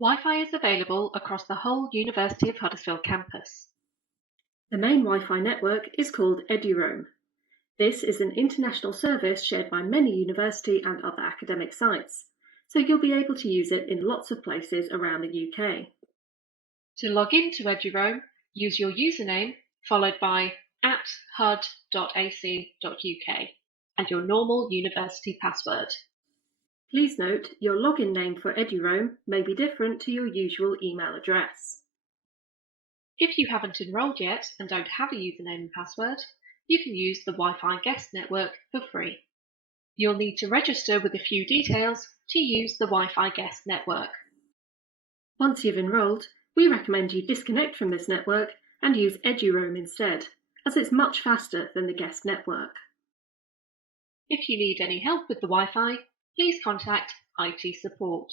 Wi-Fi is available across the whole University of Huddersfield campus. The main Wi-Fi network is called EduRoam. This is an international service shared by many university and other academic sites, so you'll be able to use it in lots of places around the UK. To log into EduRoam, use your username followed by @hud.ac.uk and your normal university password. Please note your login name for EduRoam may be different to your usual email address. If you haven't enrolled yet and don't have a username and password, you can use the Wi-Fi guest network for free. You'll need to register with a few details to use the Wi-Fi guest network. Once you've enrolled, we recommend you disconnect from this network and use EduRoam instead, as it's much faster than the guest network. If you need any help with the Wi-Fi, please contact IT support.